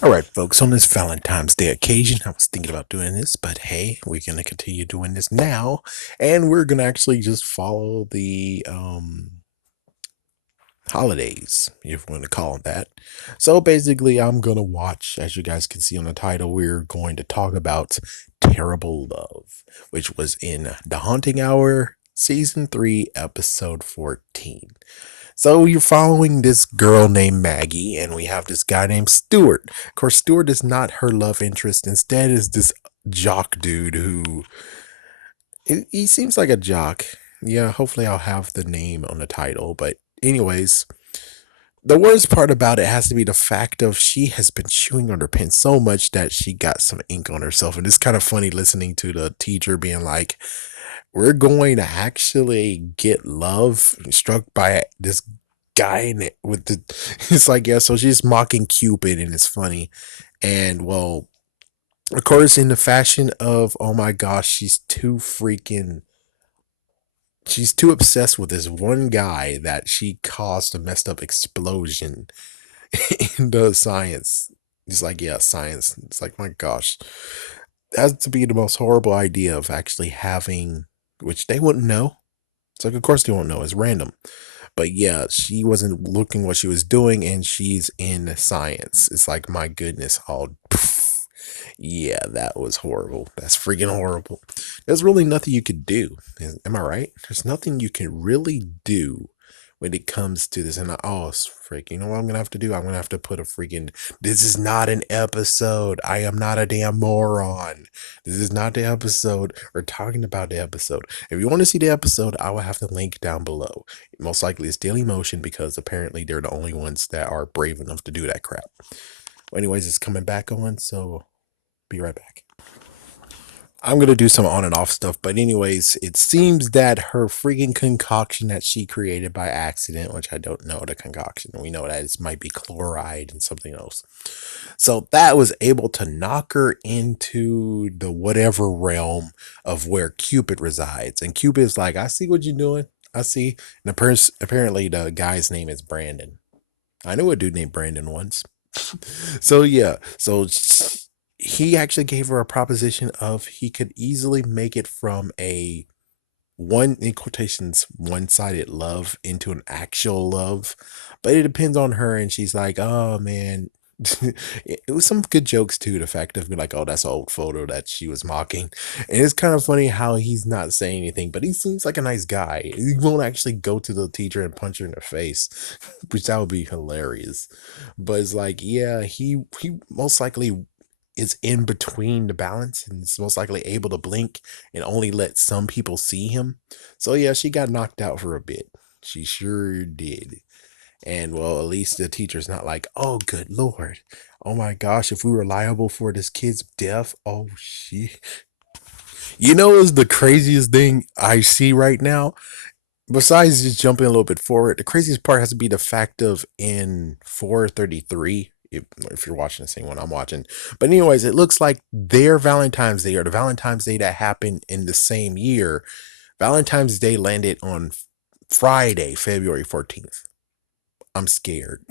All right, folks, on this Valentine's Day occasion, I was thinking about doing this, but hey, we're going to continue doing this now, and we're going to actually just follow the holidays, if we want to call them that. So basically, I'm going to watch, as you guys can see on the title, we're going to talk about Terrible Love, which was in The Haunting Hour, Season 3, Episode 14. So you're following this girl named Maggie, and we have this guy named Stuart. Of course, Stuart is not her love interest. Instead, is this jock dude who he seems like a jock. Yeah, hopefully I'll have the name on the title. But anyways, the worst part about it has to be the fact of she has been chewing on her pen so much that she got some ink on herself. And it's kind of funny listening to the teacher being like, we're going to actually get love struck by this guy in it with the it's like, yeah, so she's mocking Cupid and it's funny. And well, of course, in the fashion of, oh my gosh, she's too obsessed with this one guy that she caused a messed up explosion in the science. He's like, yeah, science. It's like, my gosh, that has to be the most horrible idea of actually having, which they wouldn't know. It's like, of course they won't know. It's random. But yeah, she wasn't looking what she was doing, and she's in science. It's like, my goodness, all yeah, that was horrible. That's freaking horrible. There's really nothing you could do. Am I right? There's nothing you can really do when it comes to this. And oh, it's freaking, you know what I'm gonna have to do? I'm gonna have to put a freaking. This is not an episode. I am not a damn moron. This is not the episode. We're talking about the episode. If you want to see the episode, I will have the link down below. Most likely it's Daily Motion because apparently they're the only ones that are brave enough to do that crap. Well, anyways, it's coming back on, so be right back. I'm gonna do some on and off stuff, but anyways, it seems that her freaking concoction that she created by accident, which I don't know the concoction, we know that it might be chloride and something else. So that was able to knock her into the whatever realm of where Cupid resides. And Cupid's like, I see what you're doing. I see. And apparently the guy's name is Brandon. I knew a dude named Brandon once. So yeah, he actually gave her a proposition of he could easily make it from a one in quotations one-sided love into an actual love, but it depends on her. And she's like, oh man. It was some good jokes too, the fact of like, oh, that's an old photo that she was mocking. And it's kind of funny how he's not saying anything, but he seems like a nice guy. He won't actually go to the teacher and punch her in the face, which that would be hilarious. But it's like, yeah, he most likely is in between the balance and is most likely able to blink and only let some people see him. So yeah, she got knocked out for a bit. She sure did. And well, at least the teacher's not like, oh, good Lord. Oh my gosh, if we were liable for this kid's death, oh shit. You know, is the craziest thing I see right now? Besides just jumping a little bit forward, the craziest part has to be the fact of in 433, if you're watching the same one I'm watching. But anyways, it looks like their Valentine's Day or the Valentine's Day that happened in the same year, Valentine's Day landed on Friday, February 14th. I'm scared.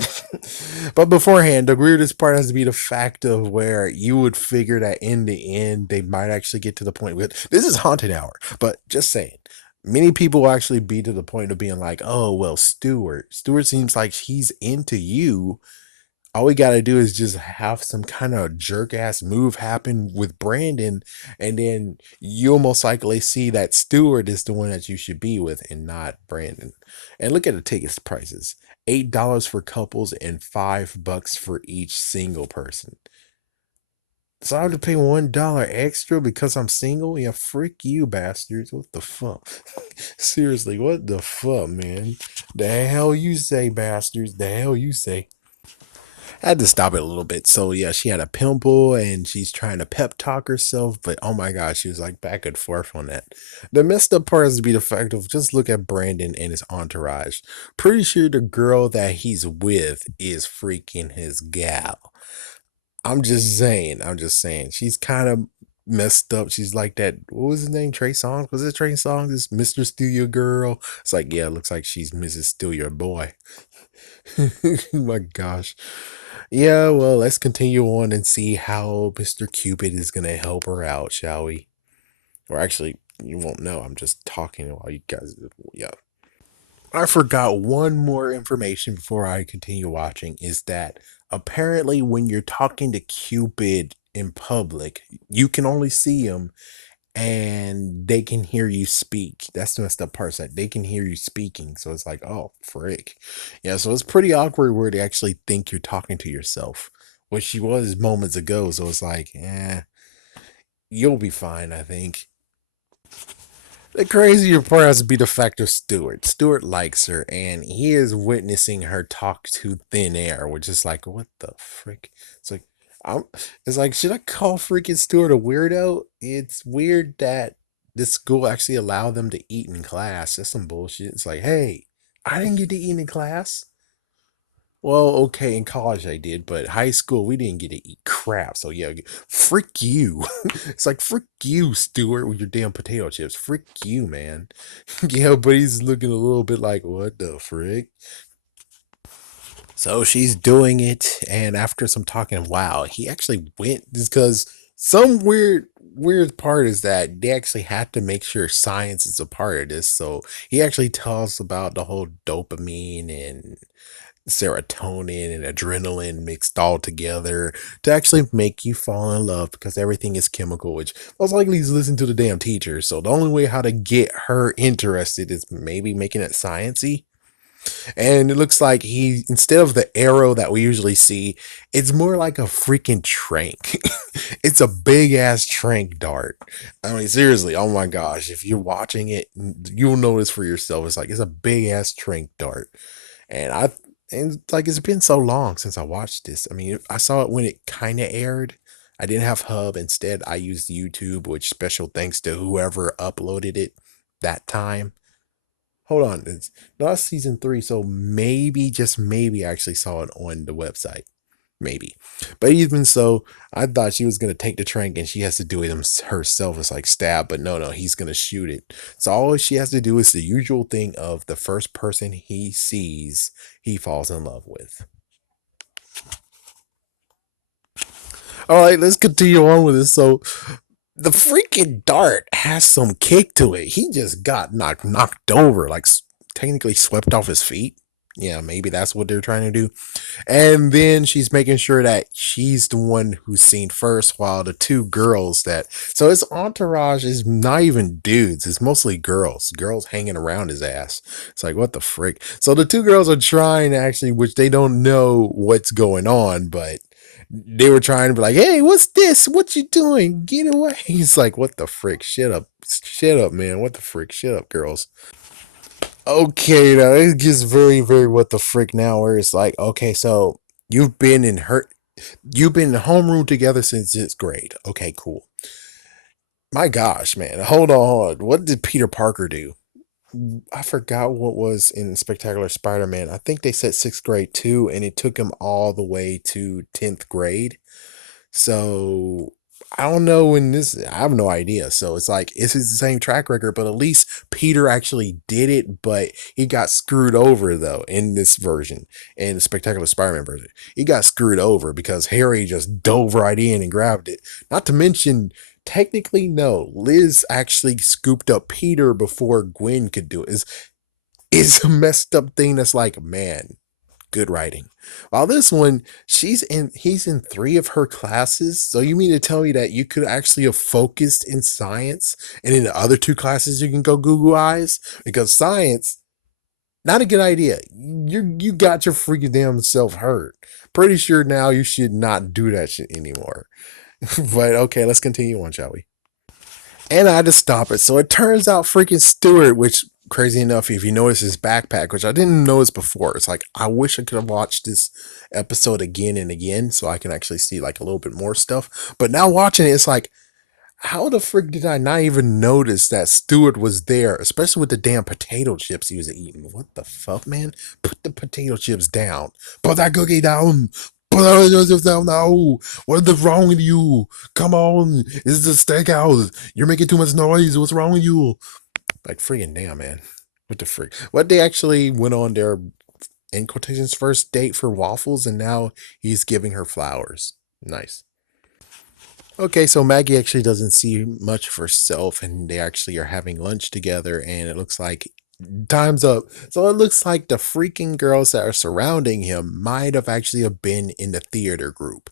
But beforehand, the weirdest part has to be the fact of where you would figure that in the end, they might actually get to the point with this is haunted hour, but just saying. Many people will actually be to the point of being like, oh, well, Stewart seems like he's into you. All we got to do is just have some kind of jerk ass move happen with Brandon, and then you'll most likely see that Stewart is the one that you should be with and not Brandon. And look at the tickets prices, $8 for couples and $5 for each single person. So I have to pay $1 extra because I'm single? Yeah, frick you bastards. What the fuck? Seriously, what the fuck, man? The hell you say, bastards? The hell you say? I had to stop it a little bit. So yeah, she had a pimple and she's trying to pep talk herself, but oh my gosh, she was like back and forth on that. The messed up part is to be the fact of just look at Brandon and his entourage. Pretty sure the girl that he's with is freaking his gal. I'm just saying. She's kind of messed up. She's like that. What was his name? Trey Songz? Was it Trey Songz? This Mr. Steal Your Girl. It's like, yeah, it looks like she's Mrs. Steal Your Boy. Oh my gosh. Yeah, well, let's continue on and see how Mr. Cupid is gonna help her out, shall we? Or actually, you won't know. I'm just talking while you guys. Yeah. I forgot one more information before I continue watching is that apparently when you're talking to Cupid in public, you can only see him and they can hear you speak. That's the messed up part. Is that they can hear you speaking. So it's like, oh, frick. Yeah, so it's pretty awkward where they actually think you're talking to yourself, which she was moments ago. So it's like, you'll be fine, I think. The crazier part has to be the fact of Stuart. Stuart likes her, and he is witnessing her talk to thin air, which is like, what the frick? It's like, I'm. It's like, should I call freaking Stuart a weirdo? It's weird that this school actually allowed them to eat in class. That's some bullshit. It's like, hey, I didn't get to eat in class. Well, okay, in college I did, but high school we didn't get to eat crap. So yeah, frick you. It's like frick you, Stuart, with your damn potato chips. Frick you, man. Yeah, but he's looking a little bit like, what the frick? So she's doing it, and after some talking, wow, he actually went because some weird part is that they actually had to make sure science is a part of this. So he actually tells about the whole dopamine and serotonin and adrenaline mixed all together to actually make you fall in love because everything is chemical, which most likely is listen to the damn teacher. So the only way how to get her interested is maybe making it sciency. And it looks like he, instead of the arrow that we usually see, it's more like a freaking trank. It's a big ass trank dart. I mean, seriously, oh my gosh, if you're watching it, you'll notice for yourself. It's like it's a big ass trank dart. And I and like it's been so long since I watched this. I mean, I saw it when it kind of aired. I didn't have Hub. Instead, I used YouTube, which special thanks to whoever uploaded it that time. Hold on, it's not season three, so maybe just maybe I actually saw it on the website. Maybe. But even so, I thought she was gonna take the trank and she has to do it herself. It's like stab, but no, he's gonna shoot it. So all she has to do is the usual thing of the first person he sees, he falls in love with. All right, let's continue on with this. So the freaking dart has some kick to it. He just got knocked over, like technically swept off his feet. Yeah, maybe that's what they're trying to do. And then she's making sure that she's the one who's seen first, while the two girls that so his entourage is not even dudes, it's mostly girls hanging around his ass. It's like what the frick. So the two girls are trying actually, which they don't know what's going on, but they were trying to be like, hey, what's this? What you doing? Get away. He's like, what the frick? Shut up, man. What the frick? Shut up, girls. Okay, now it gets very what the frick now, where it's like, okay, so you've been in her you've been in homeroom together since 6th grade. Okay, cool. My gosh, man. Hold on. What did Peter Parker do? I forgot what was in Spectacular Spider-Man. I think they said 6th grade too, and it took him all the way to 10th grade. So I don't know when this, I have no idea. So it's like, it's the same track record, but at least Peter actually did it, but he got screwed over though in this version, in the Spectacular Spider-Man version. He got screwed over because Harry just dove right in and grabbed it. Not to mention, technically, no, Liz actually scooped up Peter before Gwen could do it. Is a messed up thing that's like, man, good writing. While this one, he's in three of her classes. So you mean to tell me that you could actually have focused in science and in the other two classes you can go Google eyes? Because science, not a good idea. You got your freaking damn self hurt. Pretty sure now you should not do that shit anymore. But okay, let's continue on, shall we? And I had to stop it. So it turns out freaking Stewart, which crazy enough, if you notice his backpack, which I didn't notice before, it's like I wish I could have watched this episode again and again so I can actually see like a little bit more stuff. But now watching it, it's like, how the frick did I not even notice that Stewart was there, especially with the damn potato chips he was eating? What the fuck, man? Put the potato chips down. Put that cookie down. Put that chips down now. What is wrong with you? Come on. This is a steakhouse. You're making too much noise. What's wrong with you? Like, freaking damn, man. What the frick? What they actually went on there in quotations first date for waffles, and now he's giving her flowers. Nice. Okay, so Maggie actually doesn't see much of herself, and they actually are having lunch together, and it looks like time's up. So it looks like the freaking girls that are surrounding him might have actually have been in the theater group.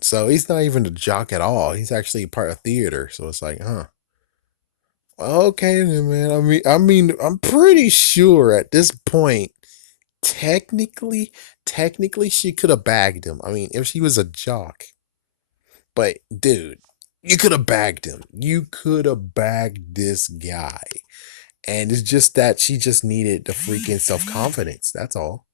So he's not even a jock at all. He's actually part of theater. So it's like, huh. Okay, then, man. I mean, I'm pretty sure at this point, technically, technically, she could have bagged him. I mean, if she was a jock, but dude, you could have bagged him. You could have bagged this guy. And it's just that she just needed the freaking self confidence. That's all.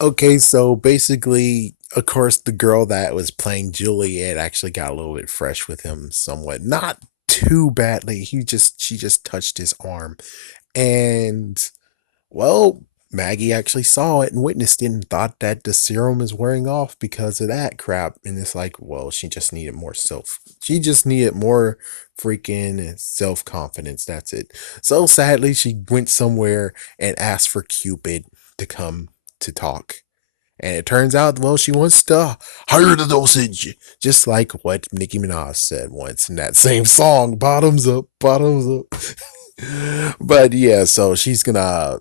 Okay, so basically, of course, the girl that was playing Juliet actually got a little bit fresh with him somewhat. Not too badly. She just touched his arm. And well, Maggie actually saw it and witnessed it and thought that the serum is wearing off because of that crap. And it's like, well, she just needed more freaking self confidence. That's it. So sadly, she went somewhere and asked for Cupid to come to talk. And it turns out, well, she wants to higher the dosage, just like what Nicki Minaj said once in that same song, bottoms up, bottoms up. But yeah, so she's gonna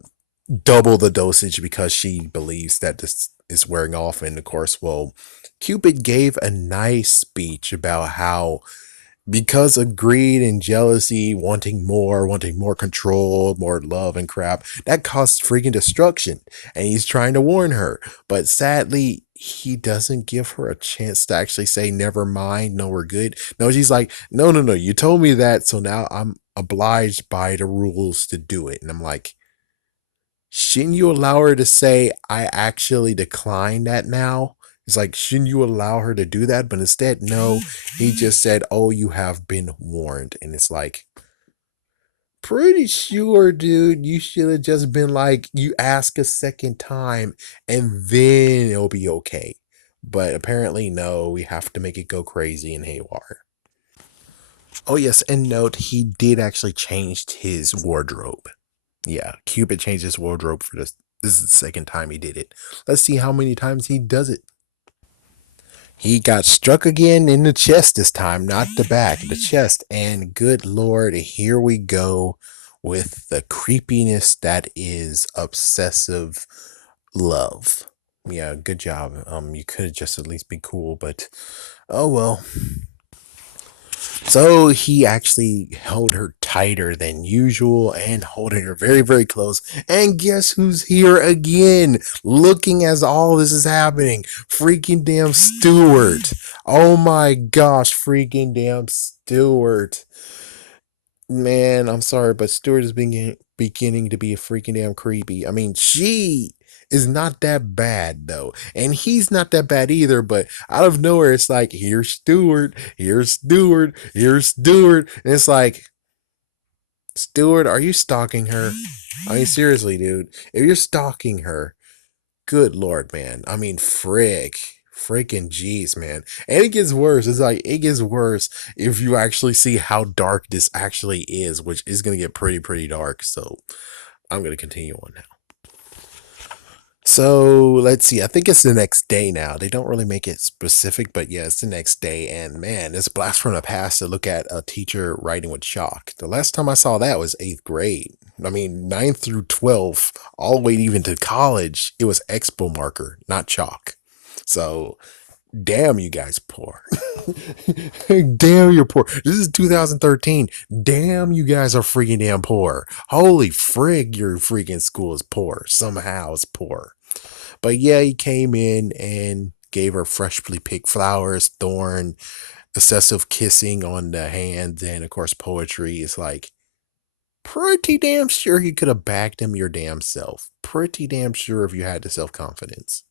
double the dosage because she believes that this is wearing off. And of course, well, Cupid gave a nice speech about how because of greed and jealousy, wanting more control, more love and crap, that caused freaking destruction. And he's trying to warn her. But sadly, he doesn't give her a chance to actually say, never mind, no, we're good. No, she's like, no, no, no, you told me that. So now I'm obliged by the rules to do it. And I'm like, shouldn't you allow her to say, I actually decline that now? It's like, shouldn't you allow her to do that? But instead, no, he just said, oh, you have been warned. And it's like, pretty sure, dude, you should have just been like, you ask a second time and then it'll be okay. But apparently, no, we have to make it go crazy and haywire. Oh, yes, and note, he did actually change his wardrobe. Yeah, Cupid changed his wardrobe for this. This is the second time he did it. Let's see how many times he does it. He got struck again in the chest this time, not the back, the chest. And good lord, here we go with the creepiness that is obsessive love. Yeah, good job. You could have just at least be cool, but oh well. So he actually held her tighter than usual and holding her very, very close. And guess who's here again? Looking as all this is happening. Freaking damn Stewart. Oh my gosh, freaking damn Stewart. Man, I'm sorry, but Stewart is beginning to be a freaking damn creepy. I mean, she is not that bad though, and he's not that bad either. But out of nowhere, it's like here's Stewart, here's Stewart, here's Stewart, and it's like, Stewart, are you stalking her? I mean, seriously, dude, if you're stalking her, good lord, man. I mean, freaking jeez, man. And it gets worse. It's like it gets worse if you actually see how dark this actually is, which is gonna get pretty dark. So I'm gonna continue on now. So let's see. I think it's the next day now. They don't really make it specific, but yeah, it's the next day. And man, it's a blast from the past to look at a teacher writing with chalk. The last time I saw that was eighth grade. I mean, ninth through 12, all the way even to college, it was expo marker, not chalk. So damn, you guys poor. Damn, you're poor. This is 2013. Damn, you guys are freaking damn poor. Holy frig, your freaking school is poor. Somehow it's poor. But yeah, he came in and gave her freshly picked flowers, thorn, excessive kissing on the hands, and of course, poetry. Is like, pretty damn sure you could have backed him your damn self. Pretty damn sure if you had the self confidence.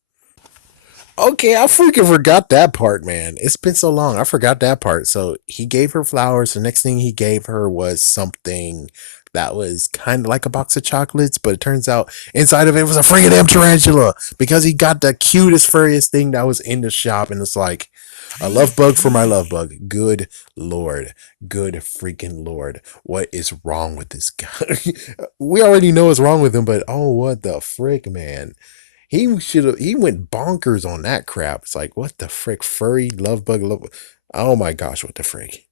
Okay, I freaking forgot that part, man. It's been so long. I forgot that part. So he gave her flowers. The next thing he gave her was something that was kind of like a box of chocolates, but it turns out inside of it was a freaking damn tarantula because he got the cutest, furriest thing that was in the shop. And it's like, a love bug for my love bug. Good Lord. Good freaking Lord. What is wrong with this guy? We already know what's wrong with him, but oh, what the frick, man? He went bonkers on that crap. It's like, what the frick? Furry, love bug, love. Oh my gosh, what the frick?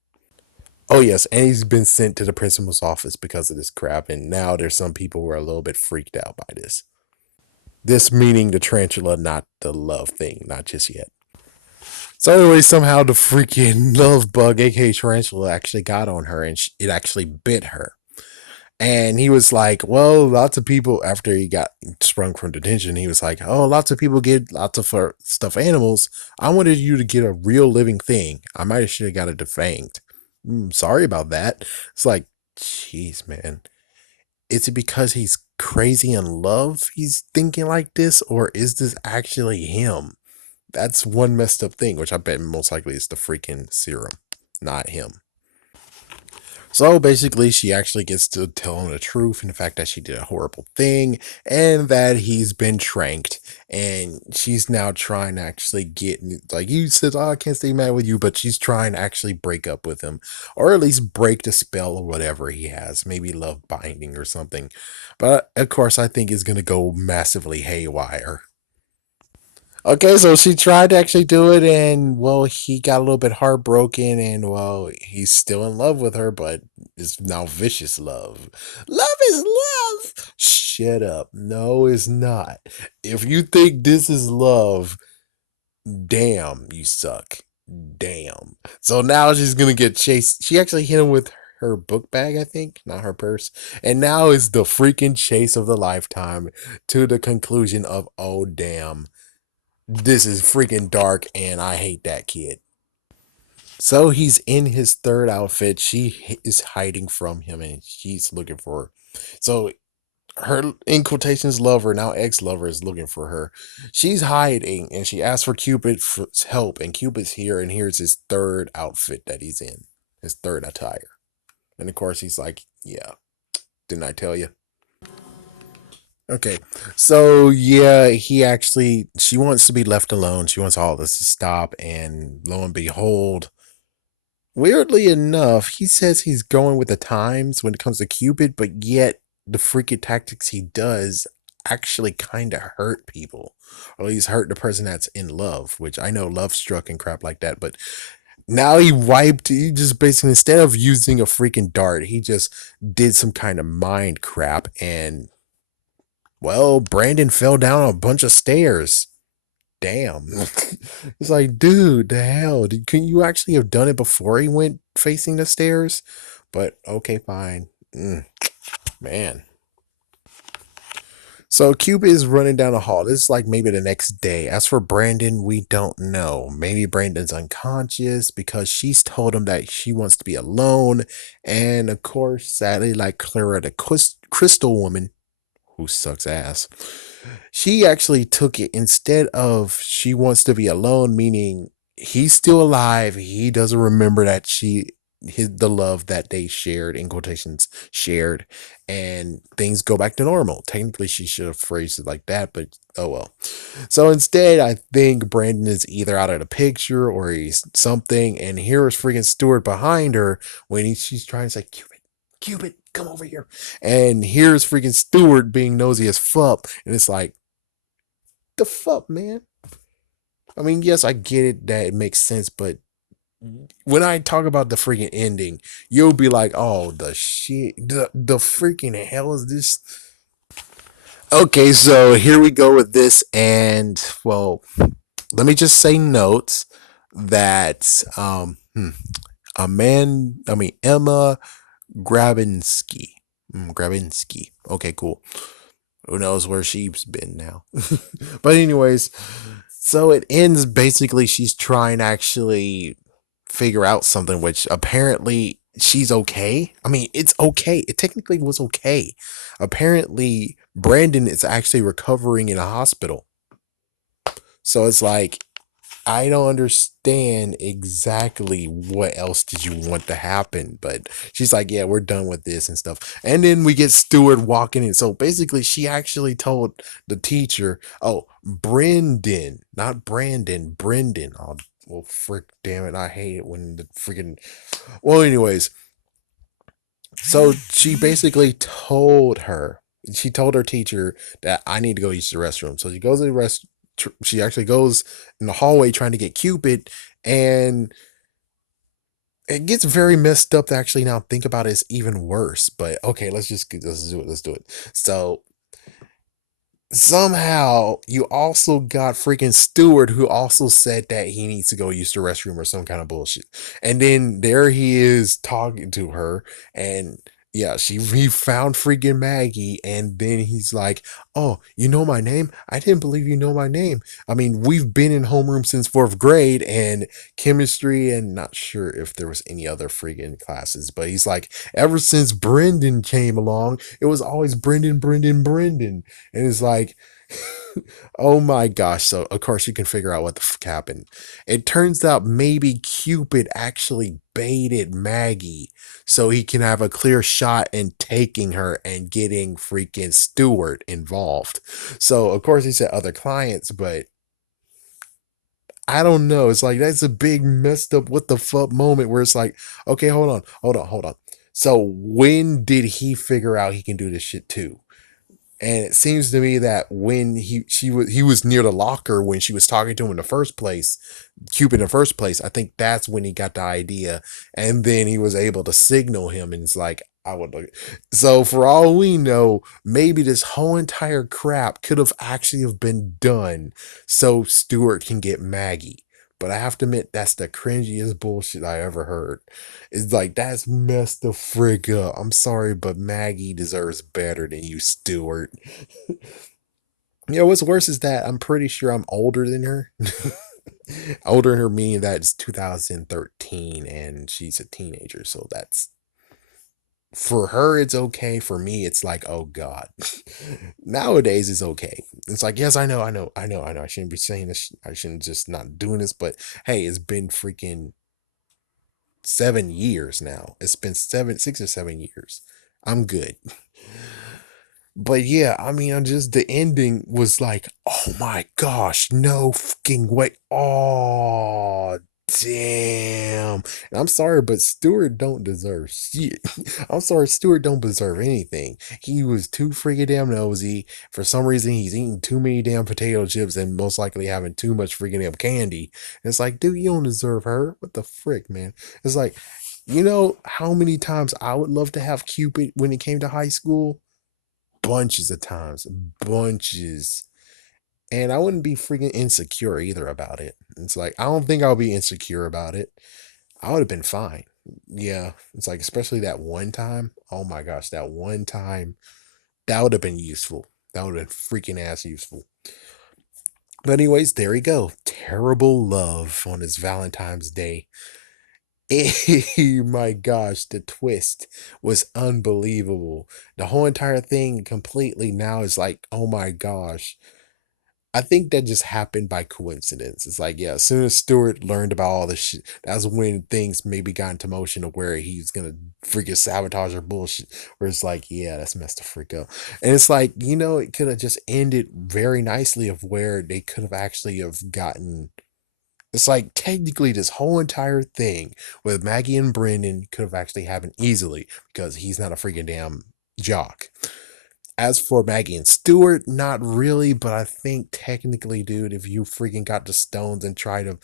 Oh yes, and he's been sent to the principal's office because of this crap, and now there's some people who are a little bit freaked out by this. This meaning the tarantula, not the love thing, not just yet. So anyway, somehow the freaking love bug, aka tarantula, actually got on her, and it actually bit her. And he was like, well, lots of people, after he got sprung from detention, he was like, oh, lots of people get lots of stuffed animals. I wanted you to get a real living thing. I might have should have got it defanged. Sorry about that. It's like, jeez, man. Is it because he's crazy in love he's thinking like this? Or is this actually him? That's one messed up thing, which I bet most likely is the freaking serum, not him. So basically, she actually gets to tell him the truth and the fact that she did a horrible thing and that he's been tranked. And she's now trying to actually get, like, you said, oh, I can't stay mad with you, but she's trying to actually break up with him or at least break the spell or whatever he has, maybe love binding or something. But of course, I think it's going to go massively haywire. Okay, so she tried to actually do it, and well, he got a little bit heartbroken, and well, he's still in love with her, but it's now vicious love. Love is love. Shut up. No, it's not. If you think this is love, damn, you suck. Damn. So now she's gonna get chased. She actually hit him with her book bag, I think, not her purse. And now is the freaking chase of the lifetime to the conclusion of, oh, damn, this is freaking dark and I hate that kid. So he's in his third outfit. She is hiding from him and she's looking for her. So her, in quotations, lover, now ex-lover, is looking for her. She's hiding and she asks for Cupid's help, and Cupid's here, and here's his third outfit that he's in, his third attire. And of course he's like, yeah, didn't I tell you? Okay, so yeah, she wants to be left alone. She wants all this to stop, and lo and behold, weirdly enough, he says he's going with the times when it comes to Cupid, but yet the freaking tactics he does actually kind of hurt people, or at least hurt the person that's in love, which I know love struck and crap like that, but now he just basically, instead of using a freaking dart, he just did some kind of mind crap, and well, Brandon fell down a bunch of stairs. Damn. It's like, dude, the hell? Couldn't you actually have done it before he went facing the stairs? But okay, fine. Man. So Cupid is running down the hall. This is like maybe the next day. As for Brandon, we don't know. Maybe Brandon's unconscious because she's told him that she wants to be alone. And of course, sadly, like Clara, the crystal woman, who sucks ass, she actually took it, instead of she wants to be alone, meaning he's still alive. He doesn't remember that the love that they shared, in quotations, shared, and things go back to normal. Technically, she should have phrased it like that, but oh well. So instead, I think Brandon is either out of the picture or he's something, and here's freaking Stewart behind her when she's trying to say, Cupid, Cupid, come over here. And here's freaking Stewart being nosy as fuck. And it's like, the fuck, man? I mean, yes, I get it that it makes sense, but when I talk about the freaking ending, you'll be like, oh, the shit, the freaking hell is this? Okay, so here we go with this, and well, let me just say notes that Emma Grabinski. Grabinski. Okay, cool. Who knows where she's been now? But anyways, so it ends basically she's trying to actually figure out something, which apparently she's okay. I mean, it's okay. It technically was okay. Apparently, Brandon is actually recovering in a hospital. So it's like, I don't understand exactly what else did you want to happen, but she's like, yeah, we're done with this and stuff. And then we get Stewart walking in. So basically, she actually told the teacher, oh, Brendan, not Brandon, Brendan. Oh, well, frick, damn it. I hate it when the freaking. Well, anyways, so she basically she told her teacher that I need to go use the restroom. So she goes to the she actually goes in the hallway trying to get Cupid, and it gets very messed up to actually now think about it. It's even worse. But okay, let's do it. Let's do it. So somehow you also got freaking Stewart who also said that he needs to go use the restroom or some kind of bullshit. And then there he is talking to her, and yeah, he found freaking Maggie, and then he's like, oh, you know my name? I didn't believe you know my name. I mean, we've been in homeroom since fourth grade and chemistry, and not sure if there was any other freaking classes, but he's like, ever since Brendan came along, it was always Brendan, Brendan, Brendan. And it's like, oh my gosh. So, of course, you can figure out what the fuck happened. It turns out maybe Cupid actually baited Maggie so he can have a clear shot in taking her and getting freaking Stewart involved. So, of course, he said other clients, but I don't know. It's like that's a big messed up what the fuck moment where it's like, okay, hold on. So, when did he figure out he can do this shit too? And it seems to me that when he was near the locker when she was talking to him in the first place, Cupid in the first place, I think that's when he got the idea. And then he was able to signal him, and it's like, I would look. So for all we know, maybe this whole entire crap could have actually have been done so Stewart can get Maggie. But I have to admit, that's the cringiest bullshit I ever heard. It's like, that's messed the frick up. I'm sorry, but Maggie deserves better than you, Stewart. You know, what's worse is that I'm pretty sure I'm older than her. Older than her, meaning that it's 2013 and she's a teenager. So that's, for her, it's okay. For me, it's like, oh God. Nowadays, it's okay. It's like, yes, I know. I shouldn't be saying this. I shouldn't just not doing this. But hey, it's been freaking 7 years now. It's been 6 or 7 years. I'm good. But yeah, I mean, I just the ending was like, oh my gosh, no fucking way. Oh damn. And I'm sorry, but Stewart don't deserve shit. I'm sorry, Stewart don't deserve anything. He was too freaking damn nosy. For some reason, he's eating too many damn potato chips and most likely having too much freaking damn candy. And it's like, dude, you don't deserve her. What the frick, man? It's like, you know how many times I would love to have Cupid when it came to high school? Bunches of times, bunches. And I wouldn't be freaking insecure either about it. It's like, I don't think I'll be insecure about it. I would have been fine. Yeah. It's like, especially that one time. Oh my gosh, that one time, that would have been useful. That would have been freaking ass useful. But, anyways, there we go. Terrible love on his Valentine's Day. My gosh, the twist was unbelievable. The whole entire thing completely now is like, oh my gosh. I think that just happened by coincidence. It's like, yeah, as soon as Stewart learned about all this shit, that's when things maybe got into motion of where he's gonna freaking sabotage or bullshit. Where it's like, yeah, that's messed the freak up. And it's like, you know, it could have just ended very nicely of where they could have actually have gotten. It's like technically this whole entire thing with Maggie and Brendan could have actually happened easily because he's not a freaking damn jock. As for Maggie and Stewart, not really, but I think technically, dude, if you freaking got the stones and tried to,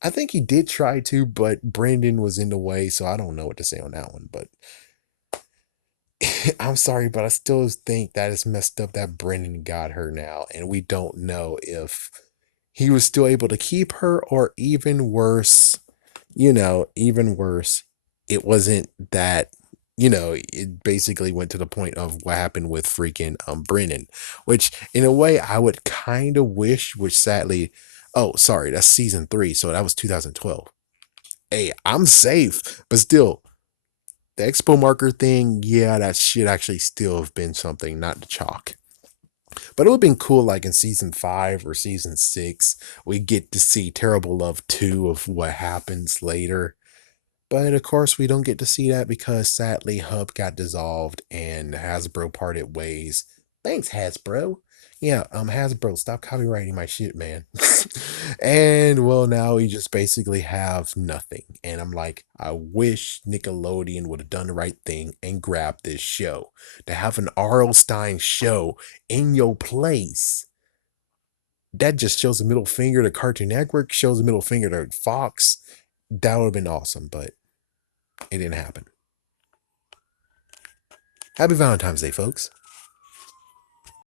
I think he did try to, but Brendan was in the way, so I don't know what to say on that one. But I'm sorry, but I still think that is messed up that Brendan got her now, and we don't know if he was still able to keep her, or even worse, even worse, it wasn't that, it basically went to the point of what happened with freaking Brennan, which in a way I would kind of wish, which sadly, oh, sorry, that's season 3, so that was 2012. Hey, I'm safe, but still, the expo marker thing, yeah, that should actually still have been something, not the chalk. But it would have been cool, like in season 5 or season 6, we get to see Terrible Love 2 of what happens later. But of course, we don't get to see that because sadly, Hub got dissolved and Hasbro parted ways. Thanks, Hasbro. Yeah, Hasbro, stop copywriting my shit, man. And well, now we just basically have nothing. And I'm like, I wish Nickelodeon would have done the right thing and grabbed this show. To have an R.L. Stein show in your place, that just shows a middle finger to Cartoon Network, shows a middle finger to Fox. That would have been awesome, but it didn't happen. Happy Valentine's Day, folks.